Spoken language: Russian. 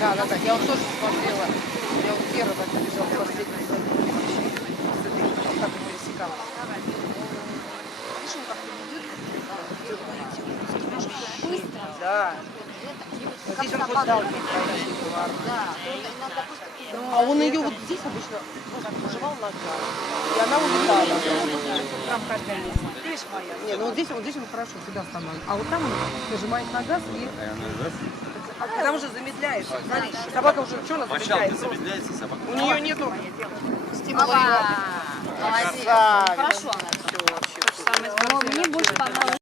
Да, да, да. Я вот тоже смотрела. Я вот первый так побежала в последний вообще. Вот так вот пересекала. Быстро. Да. Вот здесь он хоть дал ей пройти. Да. Иногда просто А он ее вот здесь обычно нажимал назад. И она улетала. Прям каждое место. Ты ж моя. Не, ну вот здесь он хорошо себя останавливает. А вот там он нажимает на газ и... А когда уже замедляешь, смотри, собака уже что она Мочалка замедляется? замедляется, собака. У нее нету стимула. Молодец. Красавица. Хорошо она. Все вообще. Но мне больше понравилось.